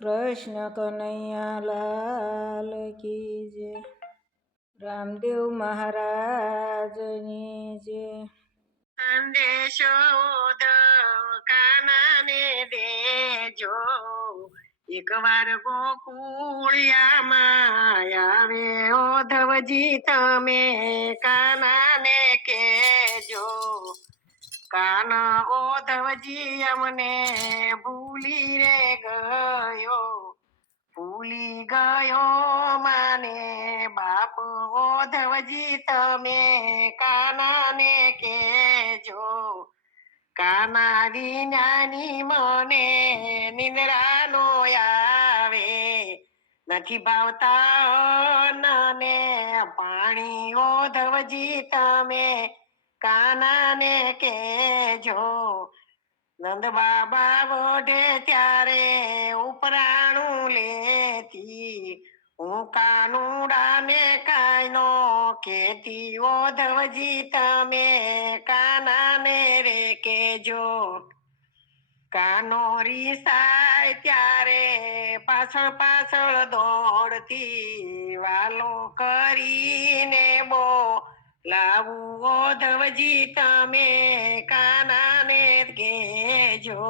કૃષ્ણ કનૈયા લાલ કી જય. રામદેવ મહારાજની જય. સંદેશો કાનાને દેજો, એકવાર ગોકુળિયામાં આવે ઓધવજી તમે કાનાને કેજો. કાન ઓધવજી અમને ભૂલી રે ગયો, ભૂલી ગયો માને બાપ ઓધવજી તમે કાનાને કેજો. કાના વિનાની મને નિંદ્રા નો આવે, નથી ભાવતા નને પાણી ઓધવજી તમે કાનાને કેજો. નંદ બાબા વઢે ત્યારે ઉપરાણું લેતી, હું કાનુડાને કાંઈ નો કેતી ઓધવજી તમે કાનાને રે કેજો. કાનો રીસાય ત્યારે પાછળ પાછળ દોડતી, વાલો કરીને લાવું ઓધવજી તમે કાનાને કેજો.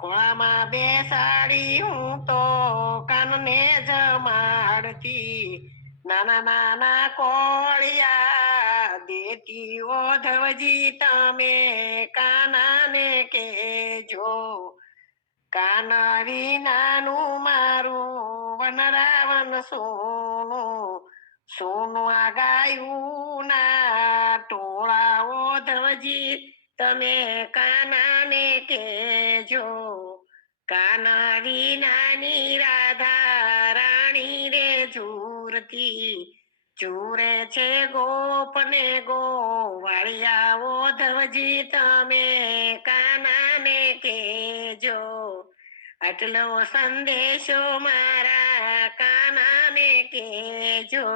ખોળામાં બેસાડી હું તો કાનને જમાડતી, નાના નાના કોળિયા દેતી ઓધવજી તમે કાનાને કેજો. કાન વિનાનું મારું વનરાવન સોનું, સોનું આ ગાયું ના ટોળા ઓધવજી તમે કાનાને કેજો. કાના વિનાની રાધા રાણી રે ઝૂરતી, ઝૂરે છે ગોપને ગોવાળિયા ઓધવજી તમે કાનાને કેજો. આટલો સંદેશો મારા કાનાને કેજો,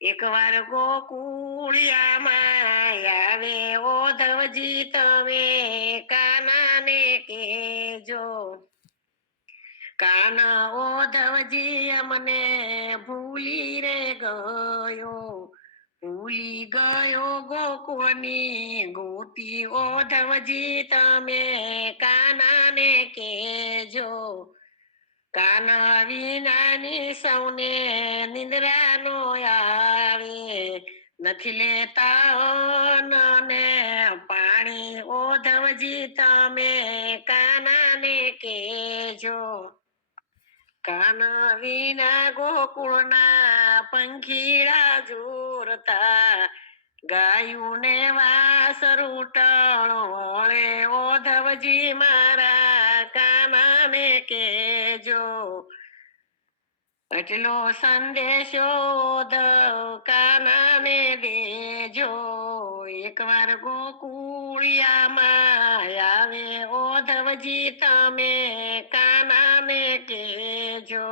એકવાર ગોકુળિયામાં આવે ઓધવજી તમે કાનાને કેજો. કાન ઓધવજી અમને ભૂલી રે ગયો, ભૂલી ગયો ગોકુળની ગોતી ઓધવજી તમે કાનાને કેજો. કાન વિનાની સૌને નિંદ્રા નો આવે, નથી લેતા ને પાણી ઓધવજી તમે કાનાને કેજો. કાન વિના ગોકુળના પંખીડા ઝૂરતા, ગાયું ને વાસરું ટળોળે ઓધવજી મારા કાનાને કેજો. એટલો સંદેશો કાનાને દેજો, એકવાર ગોકુળિયામાં આવે ઓધવજી તમે કાનાને કેજો.